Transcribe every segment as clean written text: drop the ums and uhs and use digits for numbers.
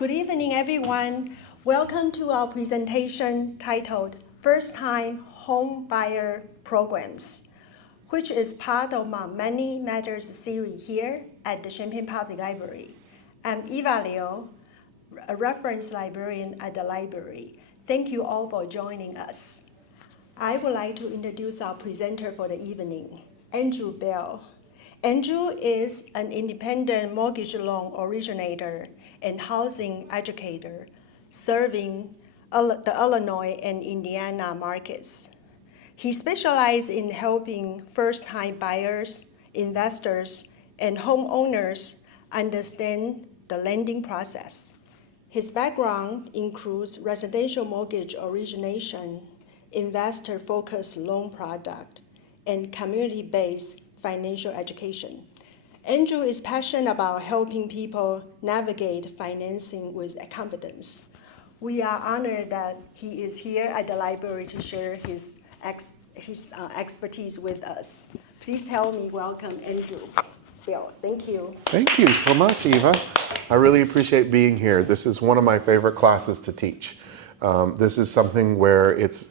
Good evening, everyone. Welcome to our presentation titled First Time Homebuyer Programs, which is part of my Many Matters series here at the Champaign Public Library. I'm Eva Liu, a reference librarian at the library. Thank you all for joining us. I would like to introduce our presenter for the evening, Andrew Bell. Andrew is an independent mortgage loan originator and housing educator serving the Illinois and Indiana markets. He specializes in helping first-time buyers, investors, and homeowners understand the lending process. His background includes residential mortgage origination, investor-focused loan product, and community-based financial education. Andrew is passionate about helping people navigate financing with confidence. We are honored that he is here at the library to share his expertise with us. Please help me welcome Andrew Bell. Thank you. Thank you so much, Eva. I really appreciate being here. This is one of my favorite classes to teach. This is something where it's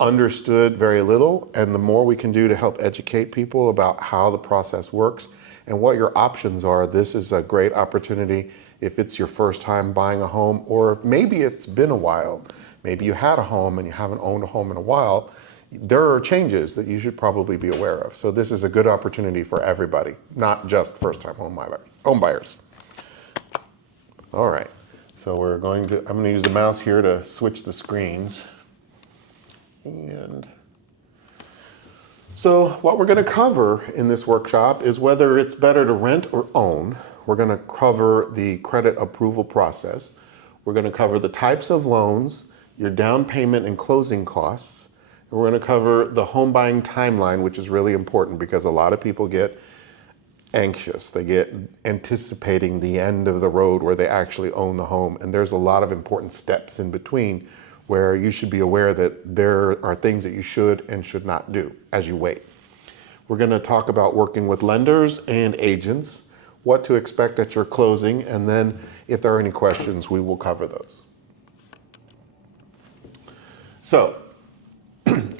understood very little, and the more we can do to help educate people about how the process works and what your options are, this is a great opportunity if it's your first time buying a home, or if maybe it's been a while. Maybe you had a home and you haven't owned a home in a while. There are changes that you should probably be aware of. So this is a good opportunity for everybody, not just first-time home buyers. All right, so I'm going to use the mouse here to switch the screens. And so what we're going to cover in this workshop is whether it's better to rent or own. We're going to cover the credit approval process. We're going to cover the types of loans, your down payment and closing costs. And we're going to cover the home buying timeline, which is really important because a lot of people get anxious. They get anticipating the end of the road where they actually own the home. And there's a lot of important steps in between where you should be aware that there are things that you should and should not do as you wait. We're going to talk about working with lenders and agents, what to expect at your closing, and then if there are any questions, we will cover those. So,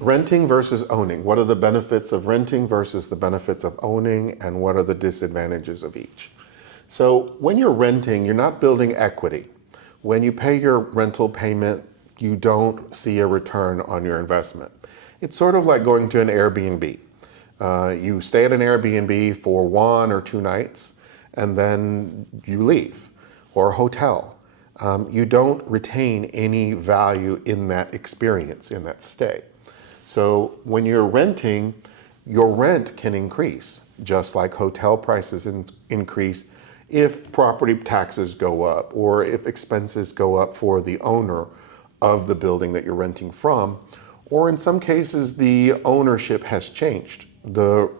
renting versus owning. What are the benefits of renting versus the benefits of owning, and what are the disadvantages of each? So, when you're renting, you're not building equity. When you pay your rental payment, you don't see a return on your investment. It's sort of like going to an Airbnb. You stay at an Airbnb for 1 or 2 nights, and then you leave, or a hotel. You don't retain any value in that experience, in that stay. So when you're renting, your rent can increase, just like hotel prices increase if property taxes go up, or if expenses go up for the owner of the building that you're renting from, or in some cases the ownership has changed. The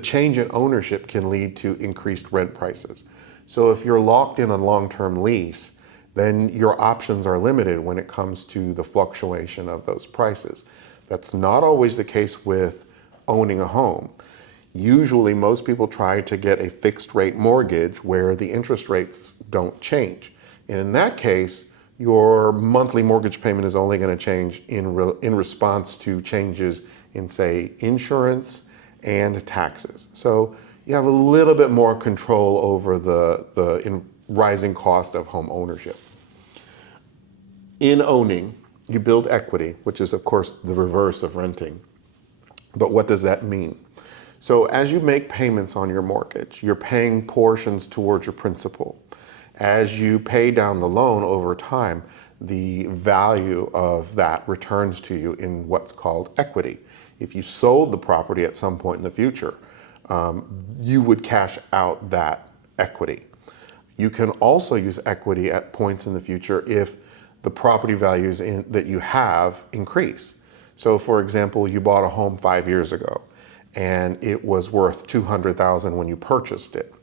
change in ownership can lead to increased rent prices. So if you're locked in a long-term lease, then your options are limited when it comes to the fluctuation of those prices. That's not always the case with owning a home. Usually most people try to get a fixed rate mortgage where the interest rates don't change. And in that case, your monthly mortgage payment is only going to change in response to changes in, say, insurance and taxes. So you have a little bit more control over the rising cost of home ownership. In owning, you build equity, which is, of course, the reverse of renting. But what does that mean? So as you make payments on your mortgage, you're paying portions towards your principal. As you pay down the loan over time, the value of that returns to you in what's called equity. If you sold the property at some point in the future, you would cash out that equity. You can also use equity at points in the future if the property values that you have increase. So for example, you bought a home 5 years ago and it was worth $200,000 when you purchased it.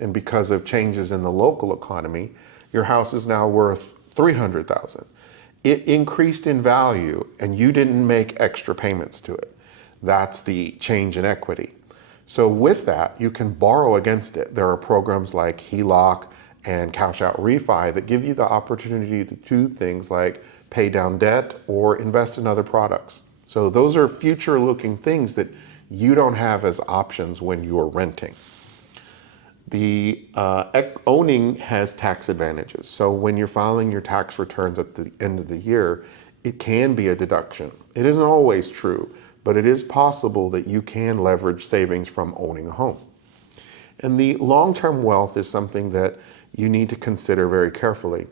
And because of changes in the local economy, your house is now worth $300,000. It increased in value and you didn't make extra payments to it. That's the change in equity. So with that, you can borrow against it. There are programs like HELOC and cash out refi that give you the opportunity to do things like pay down debt or invest in other products. So those are future looking things that you don't have as options when you're renting. The owning has tax advantages. So when you're filing your tax returns at the end of the year, it can be a deduction. It isn't always true, but it is possible that you can leverage savings from owning a home. And the long-term wealth is something that you need to consider very carefully.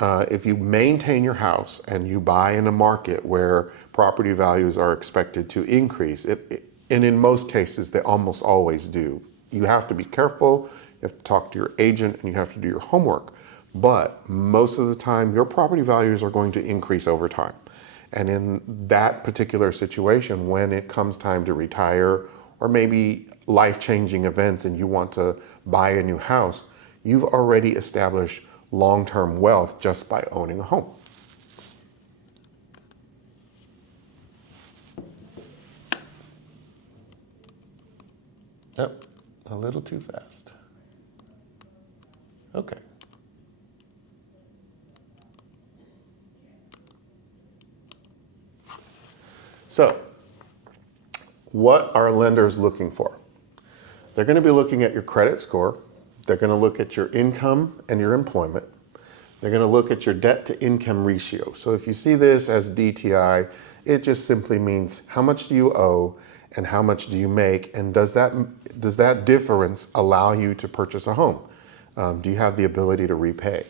If you maintain your house and you buy in a market where property values are expected to increase, and in most cases they almost always do, you have to be careful, you have to talk to your agent, and you have to do your homework. But most of the time, your property values are going to increase over time. And in that particular situation, when it comes time to retire, or maybe life-changing events and you want to buy a new house, you've already established long-term wealth just by owning a home. Yep, a little too fast. Okay. So, what are lenders looking for? They're going to be looking at your credit score. They're going to look at your income and your employment. They're going to look at your debt to income ratio. So if you see this as DTI, it just simply means how much do you owe and how much do you make, and does that difference allow you to purchase a home? Do you have the ability to repay?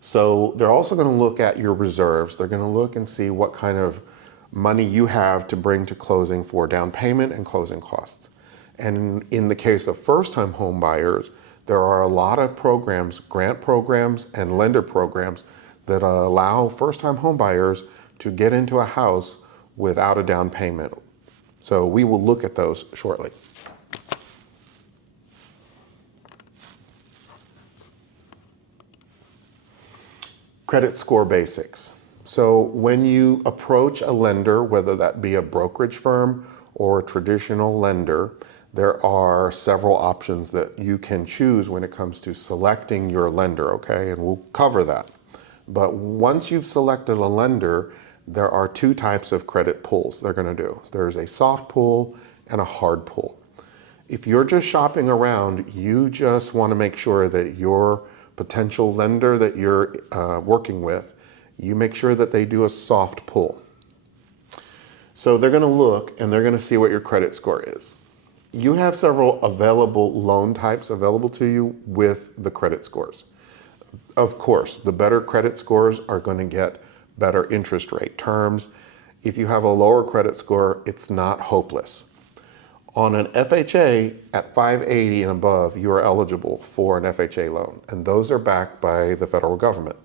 So they're also going to look at your reserves. They're going to look and see what kind of money you have to bring to closing for down payment and closing costs. And in the case of first-time home buyers, there are a lot of programs, grant programs and lender programs that allow first-time home buyers to get into a house without a down payment. So we will look at those shortly. Credit score basics. So when you approach a lender, whether that be a brokerage firm or a traditional lender, there are several options that you can choose when it comes to selecting your lender, okay? And we'll cover that. But once you've selected a lender, there are two types of credit pulls they're going to do. There's a soft pull and a hard pull. If you're just shopping around, you just want to make sure that your potential lender that you're working with, you make sure that they do a soft pull. So they're going to look and they're going to see what your credit score is. You have several available loan types available to you with the credit scores. Of course, the better credit scores are going to get better interest rate terms. If you have a lower credit score, it's not hopeless. On an FHA at 580 and above, you are eligible for an FHA loan, and those are backed by the federal government.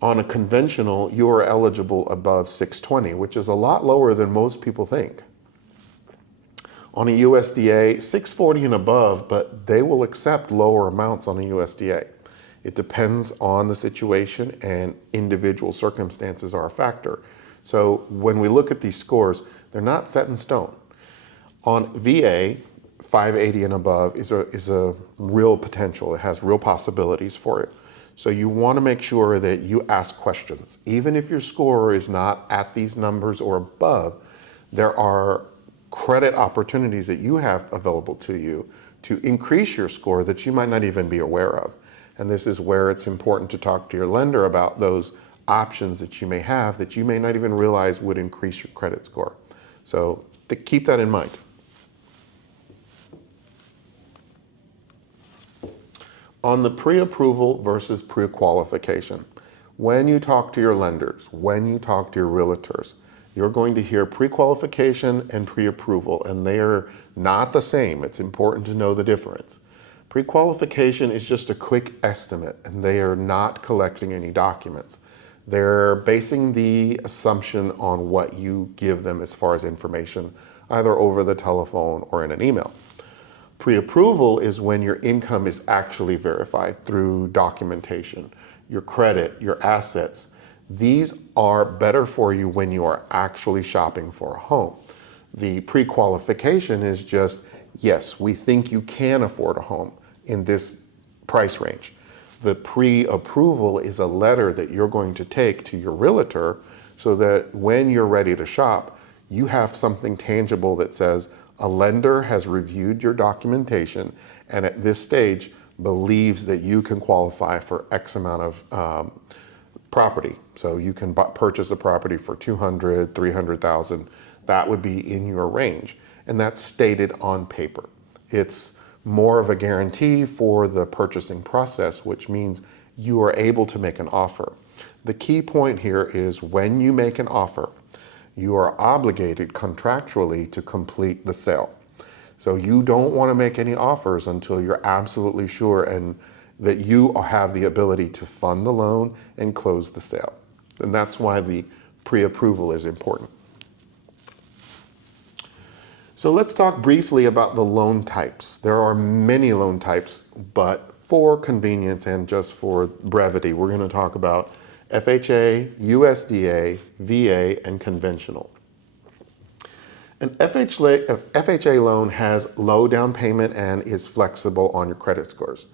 On a conventional, you are eligible above 620, which is a lot lower than most people think. On a USDA, 640 and above, but they will accept lower amounts on a USDA. It depends on the situation, and individual circumstances are a factor. So when we look at these scores, they're not set in stone. On VA, 580 and above is a real potential. It has real possibilities for you. So you want to make sure that you ask questions. Even if your score is not at these numbers or above, there are credit opportunities that you have available to you to increase your score that you might not even be aware of. And this is where it's important to talk to your lender about those options that you may have that you may not even realize would increase your credit score. So keep that in mind. On the pre-approval versus pre-qualification, when you talk to your lenders, when you talk to your realtors, you're going to hear pre-qualification and pre-approval, and they are not the same. It's important to know the difference. Pre-qualification is just a quick estimate, and they are not collecting any documents. They're basing the assumption on what you give them as far as information, either over the telephone or in an email. Pre-approval is when your income is actually verified through documentation, your credit, your assets. These are better for you when you are actually shopping for a home. The pre-qualification is just, yes, we think you can afford a home in this price range. The pre-approval is a letter that you're going to take to your realtor so that when you're ready to shop, you have something tangible that says a lender has reviewed your documentation and at this stage believes that you can qualify for X amount of property. So you can purchase a property for 200, 300,000. That would be in your range. And that's stated on paper. It's more of a guarantee for the purchasing process, which means you are able to make an offer. The key point here is when you make an offer, you are obligated contractually to complete the sale. So you don't want to make any offers until you're absolutely sure and that you have the ability to fund the loan and close the sale. And that's why the pre-approval is important. So let's talk briefly about the loan types. There are many loan types, but for convenience and just for brevity, we're going to talk about FHA, USDA, VA, and conventional. An FHA loan has low down payment and is flexible on your credit scores.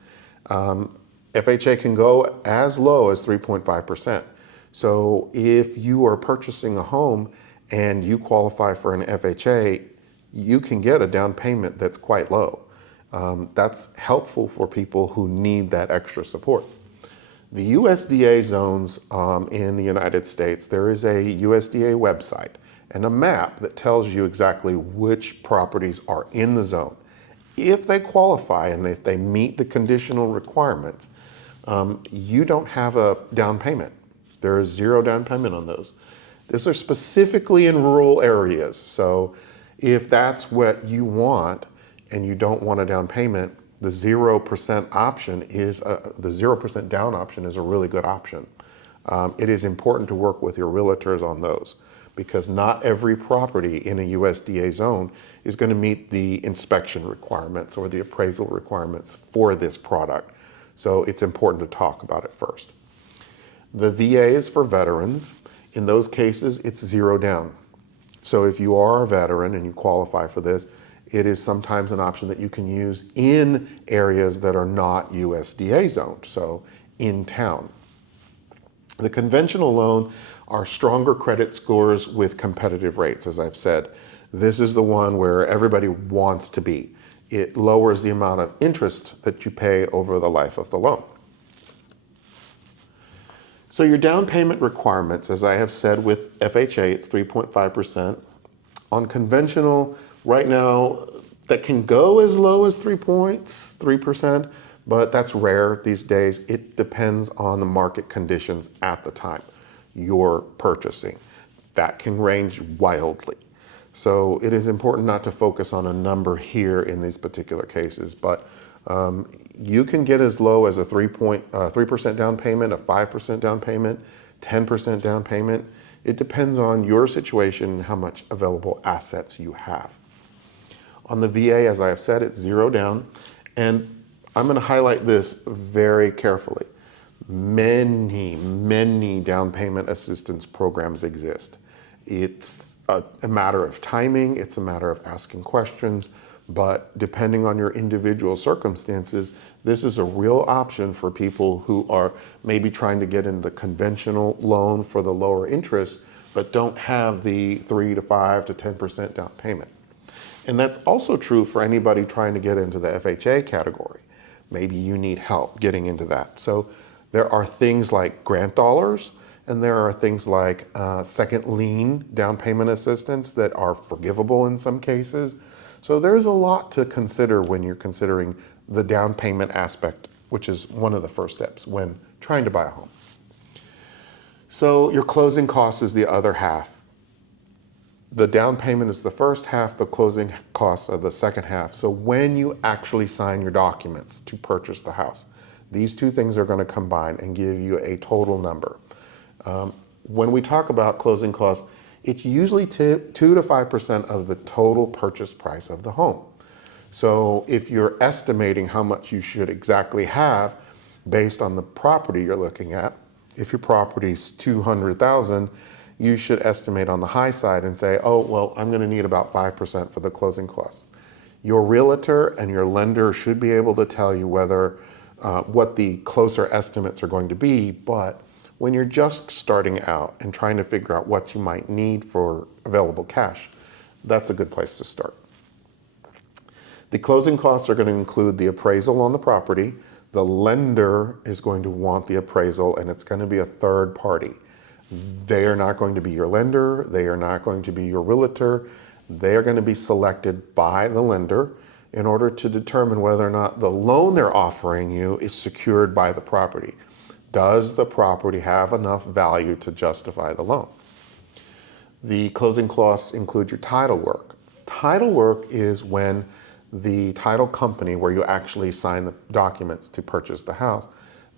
FHA can go as low as 3.5%. So if you are purchasing a home and you qualify for an FHA, you can get a down payment that's quite low. That's helpful for people who need that extra support. The USDA zones in the United States, there is a USDA website and a map that tells you exactly which properties are in the zone. If they qualify and if they meet the conditional requirements, you don't have a down payment. There is zero down payment on those. These are specifically in rural areas. So if that's what you want and you don't want a down payment, the 0% option is the 0% down option is a really good option. It is important to work with your realtors on those because not every property in a USDA zone is going to meet the inspection requirements or the appraisal requirements for this product. So it's important to talk about it first. The VA is for veterans. In those cases, it's zero down. So if you are a veteran and you qualify for this, it is sometimes an option that you can use in areas that are not USDA zoned, so in town. The conventional loan are stronger credit scores with competitive rates, as I've said. This is the one where everybody wants to be. It lowers the amount of interest that you pay over the life of the loan. So your down payment requirements, as I have said with FHA, it's 3.5%. On conventional, right now, that can go as low as 3%, but that's rare these days. It depends on the market conditions at the time you're purchasing. That can range wildly. So it is important not to focus on a number here in these particular cases, but you can get as low as a 3% down payment, a 5% down payment, 10% down payment. It depends on your situation and how much available assets you have. On the VA, as I have said, it's zero down. And I'm going to highlight this very carefully. Many down payment assistance programs exist. It's a matter of timing, it's a matter of asking questions, but depending on your individual circumstances, this is a real option for people who are maybe trying to get in the conventional loan for the lower interest, but don't have the 3 to 5 to 10% down payment. And that's also true for anybody trying to get into the FHA category. Maybe you need help getting into that. So there are things like grant dollars, and there are things like second lien down payment assistance that are forgivable in some cases. So there's a lot to consider when you're considering the down payment aspect, which is one of the first steps when trying to buy a home. So your closing cost is the other half. The down payment is the first half, the closing costs are the second half. So when you actually sign your documents to purchase the house, these two things are going to combine and give you a total number. When we talk about closing costs, it's usually 2 to 5% of the total purchase price of the home. So if you're estimating how much you should exactly have based on the property you're looking at, if your property's $200,000, you should estimate on the high side and say, oh, well, I'm going to need about 5% for the closing costs. Your realtor and your lender should be able to tell you whether what the closer estimates are going to be, but when you're just starting out and trying to figure out what you might need for available cash, that's a good place to start. The closing costs are going to include the appraisal on the property. The lender is going to want the appraisal, and it's going to be a third party. They are not going to be your lender. They are not going to be your realtor. They are going to be selected by the lender in order to determine whether or not the loan they're offering you is secured by the property. Does the property have enough value to justify the loan? The closing costs include your title work. Title work is when the title company, where you actually sign the documents to purchase the house,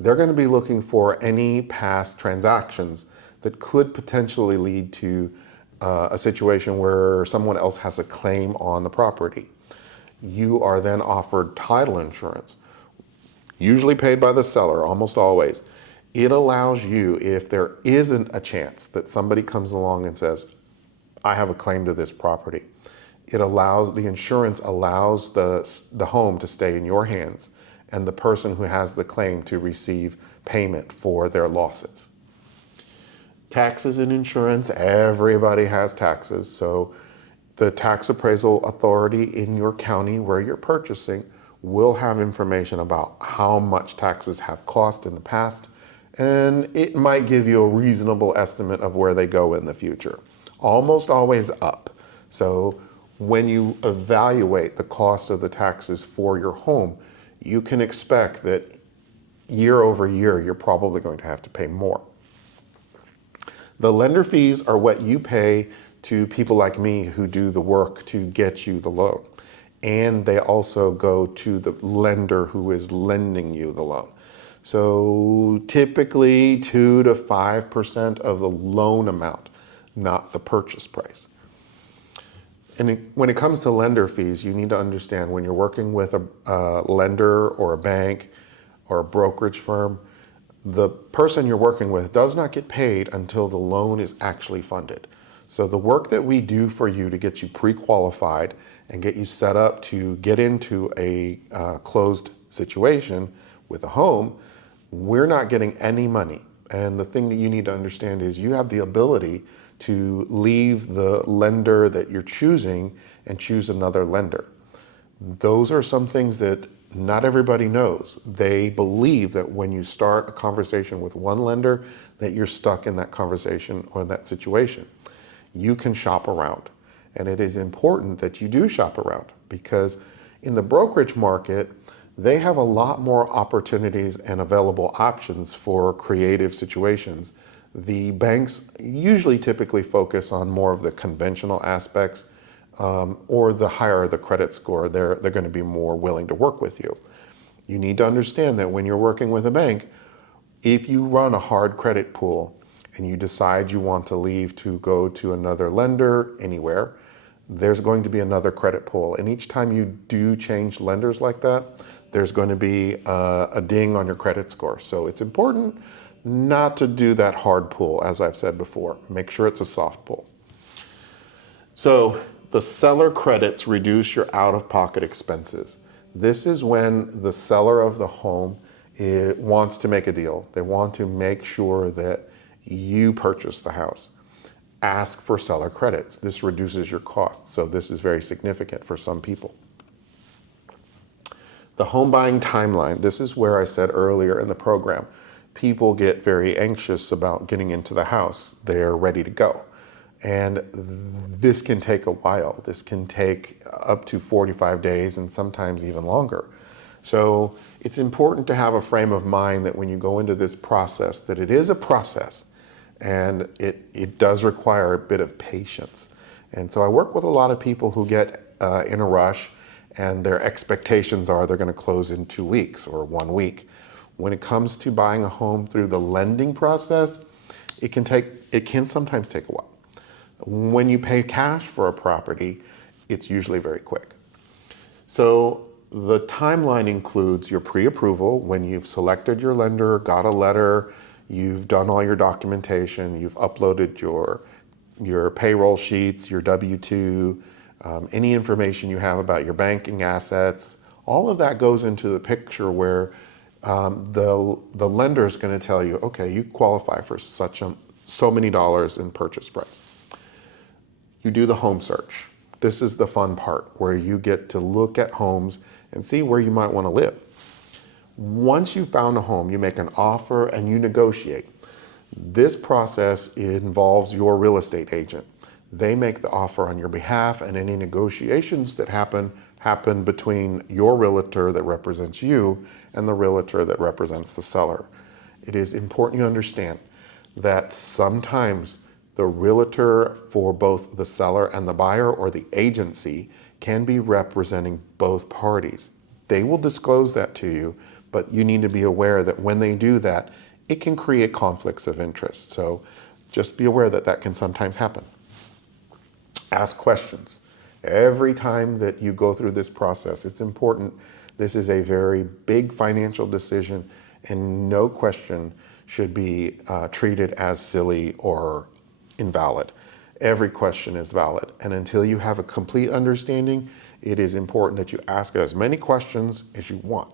they're going to be looking for any past transactions that could potentially lead to a situation where someone else has a claim on the property. You are then offered title insurance, usually paid by the seller, almost always. It allows you, if there isn't a chance that somebody comes along and says, I have a claim to this property, the insurance allows the home to stay in your hands and the person who has the claim to receive payment for their losses. Taxes and insurance, everybody has taxes. So the tax appraisal authority in your county where you're purchasing will have information about how much taxes have cost in the past, and it might give you a reasonable estimate of where they go in the future. Almost always up. So when you evaluate the cost of the taxes for your home, you can expect that year over year, you're probably going to have to pay more. The lender fees are what you pay to people like me who do the work to get you the loan. And they also go to the lender who is lending you the loan. So typically 2 to 5% of the loan amount, not the purchase price. And when it comes to lender fees, you need to understand when you're working with a lender or a bank or a brokerage firm, the person you're working with does not get paid until the loan is actually funded. So the work that we do for you to get you pre-qualified and get you set up to get into a closed situation with a home, we're not getting any money. And the thing that you need to understand is you have the ability to leave the lender that you're choosing and choose another lender. Those are some things that not everybody knows. They believe that when you start a conversation with one lender, that you're stuck in that conversation or that situation. You can shop around. And it is important that you do shop around, because in the brokerage market, they have a lot more opportunities and available options for creative situations. The banks usually typically focus on more of the conventional aspects, or the higher the credit score, they're going to be more willing to work with you. You need to understand that when you're working with a bank, if you run a hard credit pool and you decide you want to leave to go to another lender anywhere, there's going to be another credit pool. And each time you do change lenders like that, there's going to be a ding on your credit score. So it's important not to do that hard pull, as I've said before. Make sure it's a soft pull. So the seller credits reduce your out-of-pocket expenses. This is when the seller of the home wants to make a deal. They want to make sure that you purchase the house. Ask for seller credits. This reduces your costs. So this is very significant for some people. The home buying timeline. This is where I said earlier in the program, people get very anxious about getting into the house. They're ready to go. And this can take a while. This can take up to 45 days and sometimes even longer. So it's important to have a frame of mind that when you go into this process, that it is a process and it does require a bit of patience. And so I work with a lot of people who get in a rush and their expectations are they're going to close in 2 weeks or 1 week. When it comes to buying a home through the lending process, it can sometimes take a while. When you pay cash for a property, it's usually very quick. So the timeline includes your pre-approval, when you've selected your lender, got a letter, you've done all your documentation, you've uploaded your payroll sheets, your W-2, any information you have about your banking assets. All of that goes into the picture where the lender is going to tell you, okay, you qualify for so many dollars in purchase price. You do the home search. This is the fun part where you get to look at homes and see where you might want to live. Once you've found a home, you make an offer and you negotiate. This process involves your real estate agent. They make the offer on your behalf, and any negotiations that happen between your realtor that represents you and the realtor that represents the seller. It is important you understand that sometimes the realtor for both the seller and the buyer, or the agency, can be representing both parties. They will disclose that to you, but you need to be aware that when they do that, it can create conflicts of interest. So just be aware that that can sometimes happen. Ask questions. Every time that you go through this process, it's important. This is a very big financial decision, and no question should be treated as silly or invalid. Every question is valid, and until you have a complete understanding, it is important that you ask as many questions as you want.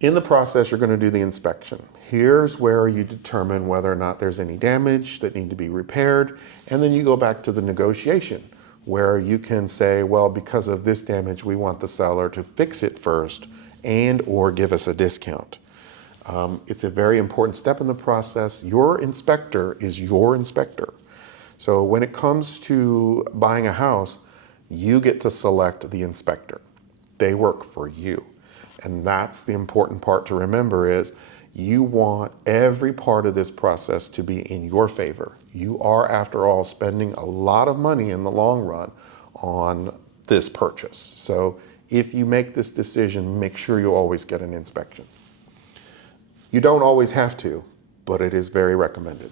In the process, you're going to do the inspection. Here's where you determine whether or not there's any damage that need to be repaired, and then you go back to the negotiation, where you can say, well, because of this damage, we want the seller to fix it first and or give us a discount. It's a very important step in the process. Your inspector is your inspector. So when it comes to buying a house, you get to select the inspector. They work for you. And that's the important part to remember, is you want every part of this process to be in your favor. You are, after all, spending a lot of money in the long run on this purchase. So if you make this decision, make sure you always get an inspection. You don't always have to, but it is very recommended.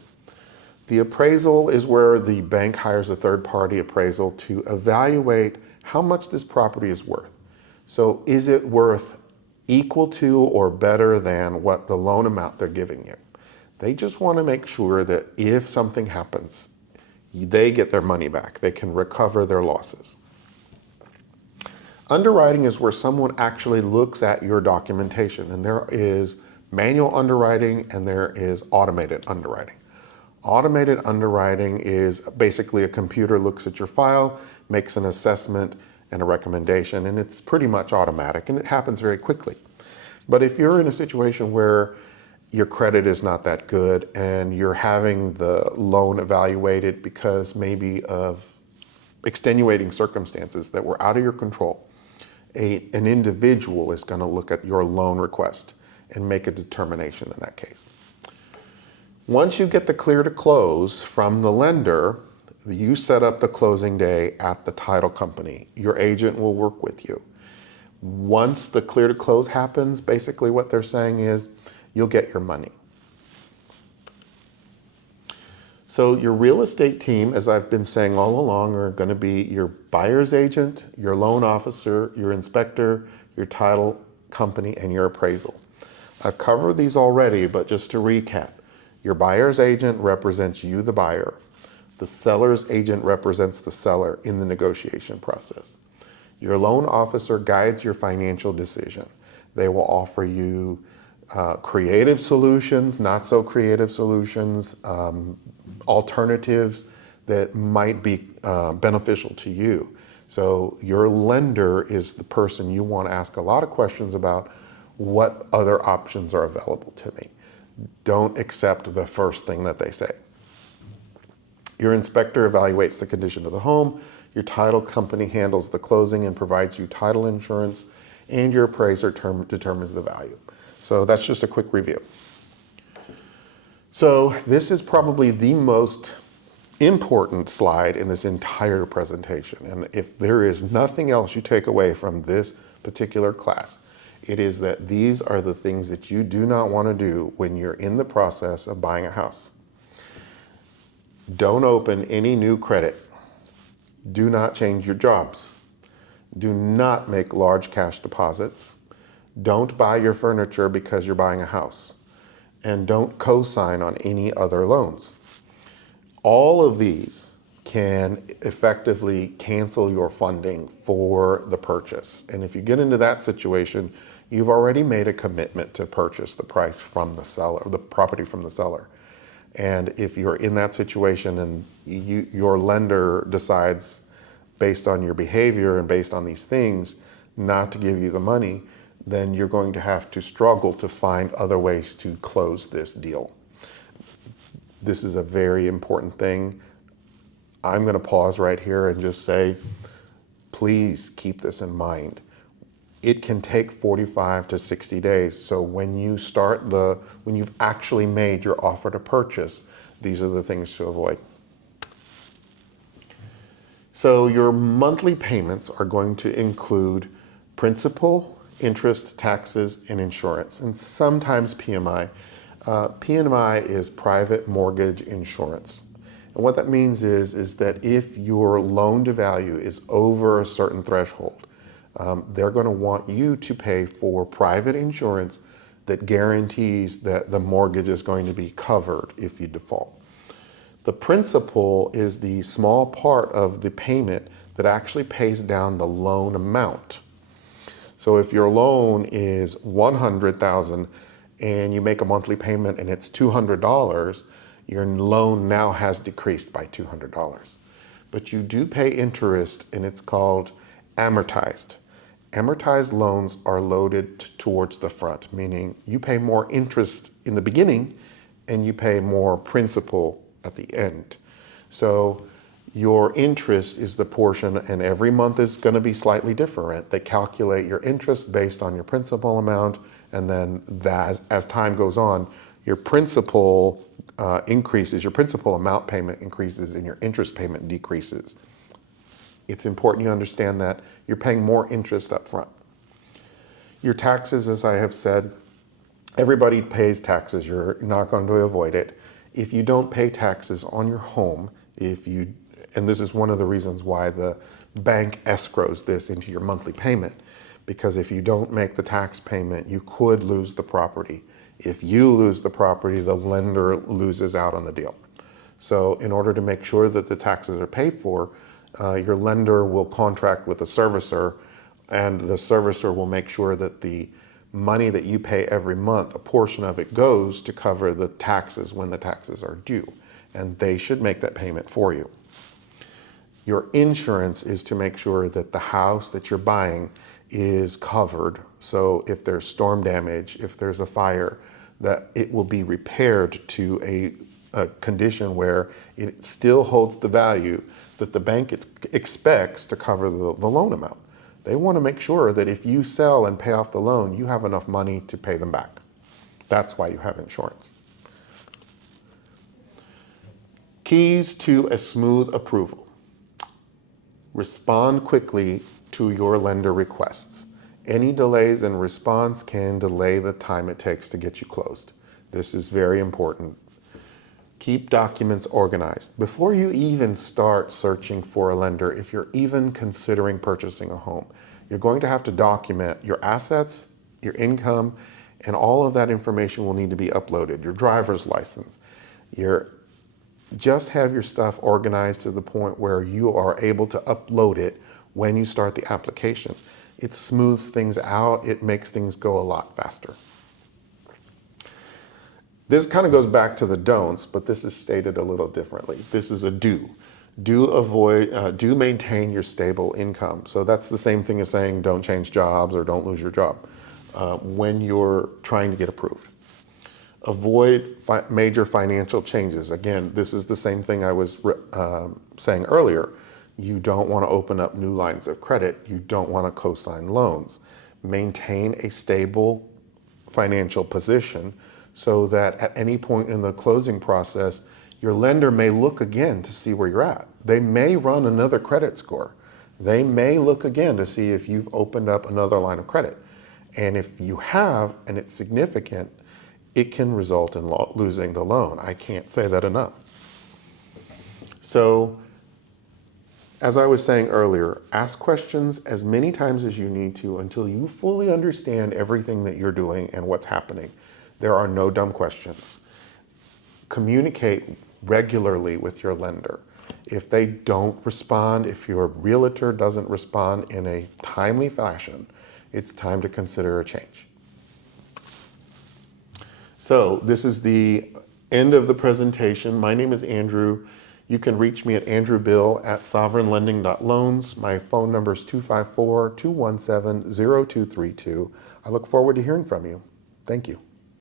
The appraisal is where the bank hires a third-party appraisal to evaluate how much this property is worth. So is it worth equal to or better than what the loan amount they're giving you? They just want to make sure that if something happens, they get their money back. They can recover their losses. Underwriting is where someone actually looks at your documentation, and there is manual underwriting and there is automated underwriting. Automated underwriting is basically a computer looks at your file, makes an assessment and a recommendation, and it's pretty much automatic, and it happens very quickly. But if you're in a situation where your credit is not that good and you're having the loan evaluated because maybe of extenuating circumstances that were out of your control, an individual is going to look at your loan request and make a determination in that case. Once you get the clear to close from the lender, you set up the closing day at the title company. Your agent will work with you. Once the clear to close happens, basically what they're saying is you'll get your money. So your real estate team, as I've been saying all along, are going to be your buyer's agent, your loan officer, your inspector, your title company, and your appraisal. I've covered these already, but just to recap, your buyer's agent represents you, the buyer. The seller's agent represents the seller in the negotiation process. Your loan officer guides your financial decision. They will offer you creative solutions, not so creative solutions, alternatives that might be beneficial to you. So your lender is the person you want to ask a lot of questions about. What other options are available to me? Don't accept the first thing that they say. Your inspector evaluates the condition of the home. Your title company handles the closing and provides you title insurance, and your appraiser determines the value. So that's just a quick review. So this is probably the most important slide in this entire presentation. And if there is nothing else you take away from this particular class, it is that these are the things that you do not want to do when you're in the process of buying a house. Don't open any new credit. Do not change your jobs. Do not make large cash deposits. Don't buy your furniture because you're buying a house. And don't co-sign on any other loans. All of these can effectively cancel your funding for the purchase. And if you get into that situation, you've already made a commitment to purchase the price from the seller, the property from the seller. And if you're in that situation and your lender decides, based on your behavior and based on these things, not to give you the money, then you're going to have to struggle to find other ways to close this deal. This is a very important thing. I'm going to pause right here and just say, please keep this in mind. It can take 45 to 60 days. So when you've actually made your offer to purchase, these are the things to avoid. So your monthly payments are going to include principal, interest, taxes, and insurance, and sometimes PMI. PMI is private mortgage insurance. And what that means is that if your loan to value is over a certain threshold, they're going to want you to pay for private insurance that guarantees that the mortgage is going to be covered if you default. The principal is the small part of the payment that actually pays down the loan amount. So if your loan is $100,000 and you make a monthly payment and it's $200, your loan now has decreased by $200. But you do pay interest, and it's called amortized. Amortized loans are loaded towards the front, meaning you pay more interest in the beginning and you pay more principal at the end. So your interest is the portion, and every month is going to be slightly different. They calculate your interest based on your principal amount, and then as time goes on, your principal increases, your principal amount payment increases, and your interest payment decreases. It's important you understand that you're paying more interest up front. Your taxes, as I have said, everybody pays taxes. You're not going to avoid it. If you don't pay taxes on your home, and this is one of the reasons why the bank escrows this into your monthly payment, because if you don't make the tax payment, you could lose the property. If you lose the property, the lender loses out on the deal. So in order to make sure that the taxes are paid for, your lender will contract with a servicer, and the servicer will make sure that the money that you pay every month, a portion of it goes to cover the taxes when the taxes are due, and they should make that payment for you. Your insurance is to make sure that the house that you're buying is covered. So if there's storm damage, if there's a fire, that it will be repaired to a condition where it still holds the value that the bank expects to cover the loan amount. They want to make sure that if you sell and pay off the loan, you have enough money to pay them back. That's why you have insurance. Keys to a smooth approval. Respond quickly to your lender requests. Any delays in response can delay the time it takes to get you closed. This is very important. Keep documents organized. Before you even start searching for a lender, if you're even considering purchasing a home, you're going to have to document your assets, your income, and all of that information will need to be uploaded. Your driver's license. Just have your stuff organized to the point where you are able to upload it when you start the application. It smooths things out. It makes things go a lot faster. This kind of goes back to the don'ts, but this is stated a little differently. This is a do. Do maintain your stable income. So that's the same thing as saying don't change jobs or don't lose your job when you're trying to get approved. Avoid major financial changes. Again, this is the same thing I was saying earlier. You don't want to open up new lines of credit. You don't want to co-sign loans. Maintain a stable financial position so that at any point in the closing process, your lender may look again to see where you're at. They may run another credit score. They may look again to see if you've opened up another line of credit. And if you have, and it's significant, it can result in losing the loan. I can't say that enough. So, as I was saying earlier, ask questions as many times as you need to until you fully understand everything that you're doing and what's happening. There are no dumb questions. Communicate regularly with your lender. If they don't respond, if your realtor doesn't respond in a timely fashion, it's time to consider a change. So this is the end of the presentation. My name is Andrew. You can reach me at andrewbill@sovereignlending.loans. My phone number is 254-217-0232. I look forward to hearing from you. Thank you.